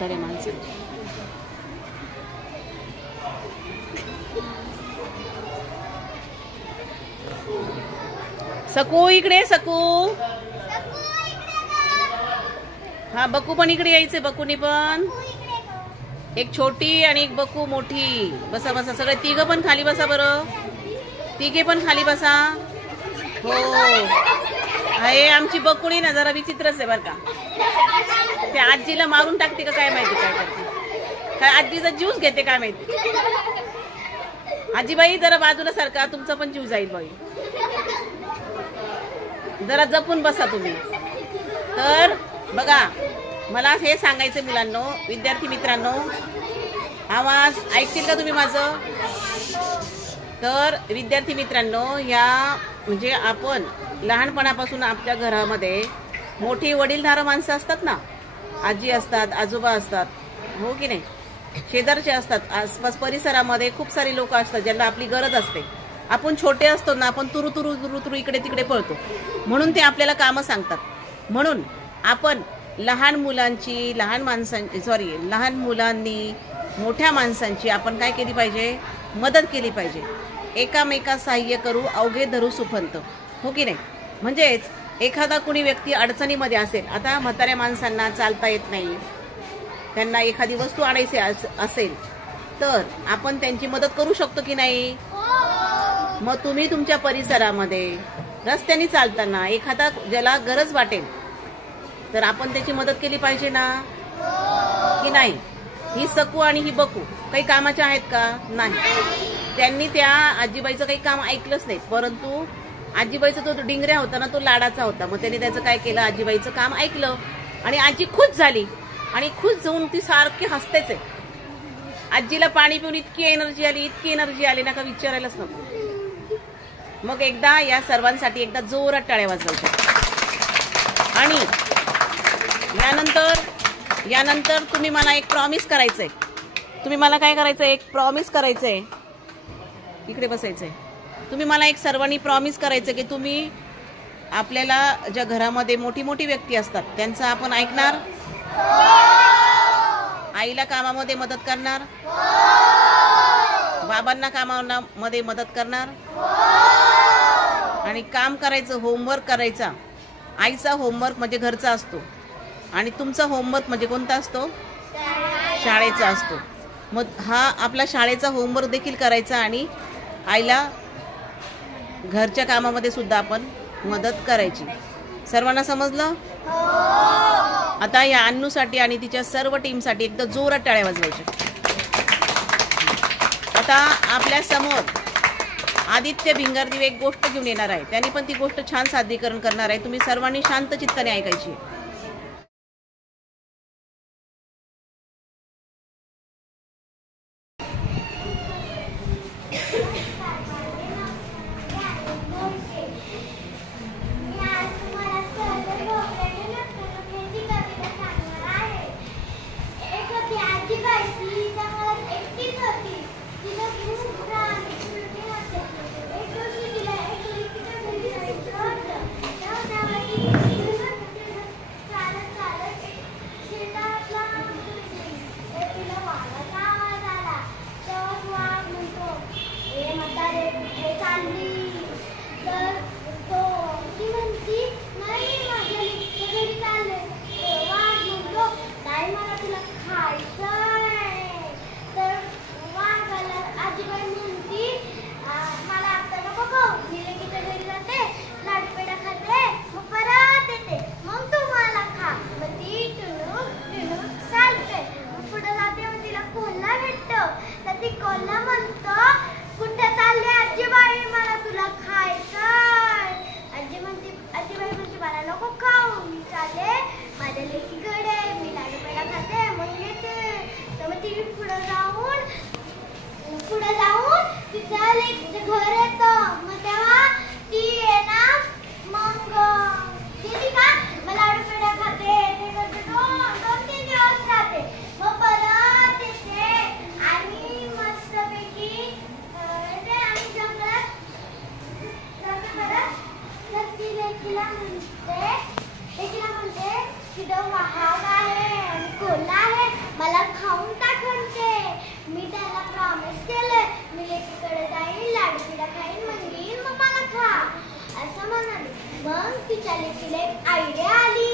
म्हातारे माणसांची. सकू इकडे, सकू. हा बकू पण इकडे यायचे, बकूनी पण. एक छोटी आणि एक बकू मोठी. बसा बसा, सगळे तिघ पण खाली बसा बरं. तिघे पण खाली बसा. हो आहे आमची बकुळी ना जरा विचित्रच आहे बरं का. ते आजीला मारून टाकते का काय माहिती, काय करते काय, आजीचा ज्यूस घेते काय माहिती. आजीबाई जरा बाजूला सारखा, तुमचा पण जीव जाईल बाई. जरा जपून बसा तुम्ही. तर बघा, मला हे सांगायचं मुलांनो, विद्यार्थी मित्रांनो, आवाज ऐकतील का तुम्ही माझं? तर विद्यार्थी मित्रांनो, या म्हणजे आपण लहानपणापासून आपल्या घरामध्ये मोठी वडीलधारं माणसं असतात ना, आजी असतात, आजोबा असतात, हो की नाही, शेजारचे असतात, आसपास परिसरामध्ये खूप सारी लोक असतात ज्यांना आपली गरज असते. आपण छोटे असतो ना, आपण तुरु तुरु तुरु तुरु इकडे तिकडे पळतो, म्हणून ते आपल्याला कामं सांगतात. म्हणून आपण लहान मुलांची, लहान मुलांनी, मोठ्या माणसांची आपण काय केली पाहिजे? मदत केली पाहिजे. एकामेका सहाय्य करू अवघे धरू सुफंत, हो की नाही. म्हणजेच एखादा कुणी व्यक्ती अडचणीमध्ये असेल, आता म्हाताऱ्या माणसांना चालता येत नाही, त्यांना एखादी वस्तू आणायची असेल तर आपण त्यांची मदत करू शकतो की नाही. मग तुम्ही तुमच्या परिसरामध्ये रस्त्याने चालताना एखादा ज्याला गरज वाटेल तर आपण त्याची मदत केली पाहिजे ना, की नाही. ही सकू आणि ही बकू काही कामाच्या आहेत का? नाही. त्यांनी त्या आजीबाईचं काही काम ऐकलंच नाही, परंतु आजीबाईचा तो डिंगऱ्या होता ना, तो लाडाचा होता. मग त्यांनी त्याचं काय केलं, आजीबाईचं काम ऐकलं आणि आजी खुश झाली. आणि खुश जाऊन ती सारखी हसतेच आहे. आजीला पाणी पिऊन इतकी एनर्जी आली ना का विचारायलाच नको. मग एकदा या सर्वांसाठी एकदा जोरात टाळ्या वाजवायच्या. आणि यानंतर तुम्ही मला एक प्रॉमिस करायचंय. तुम्ही मला काय करायचंय? एक प्रॉमिस करायचंय. इकडे बसायचंय. तुम्ही मला एक सर्वांनी प्रॉमिस करायचं की तुम्ही आपल्याला ज्या घरामध्ये मोठी मोठी व्यक्ती असतात त्यांचं आपण ऐकणार, आईला कामामध्ये मदत करणार, बाबांना कामामध्ये मदत करणार, आणि काम करायचं, होमवर्क करायचा. आईचा होमवर्क म्हणजे घरचा असतो आणि तुमचा होमवर्क म्हणजे कोणता असतो? शाळेचा असतो. मग हा आपला शाळेचा होमवर्क देखील करायचा आणि आईला घरच्या कामामध्ये सुद्धा आपण मदत करायची. सर्वांना समजलं? आता या अन्नूसाठी आणि तिच्या सर्व टीमसाठी एकदा जोरात टाळ्या वाजवायच्या. आता आपल्या समोर आदित्य भिंगारदेव एक गोष्ट घेऊन येणार आहे. त्यांनी पण ती गोष्ट छान सादरीकरण करणार आहे. तुम्ही सर्वांनी शांत चित्ताने ऐकायची. पुढे जाऊन तिचं घर येतं. मग तेव्हा ती आहे ना, मला खाऊन टाक म्हणते. मी त्याला प्रॉमिस केलंय, मी लेकीकडे जाईन, लाडकीला खाईन, मग येईन, मग मला खा असं म्हणाली. मग तिच्या लेकीला एक आयडिया आली.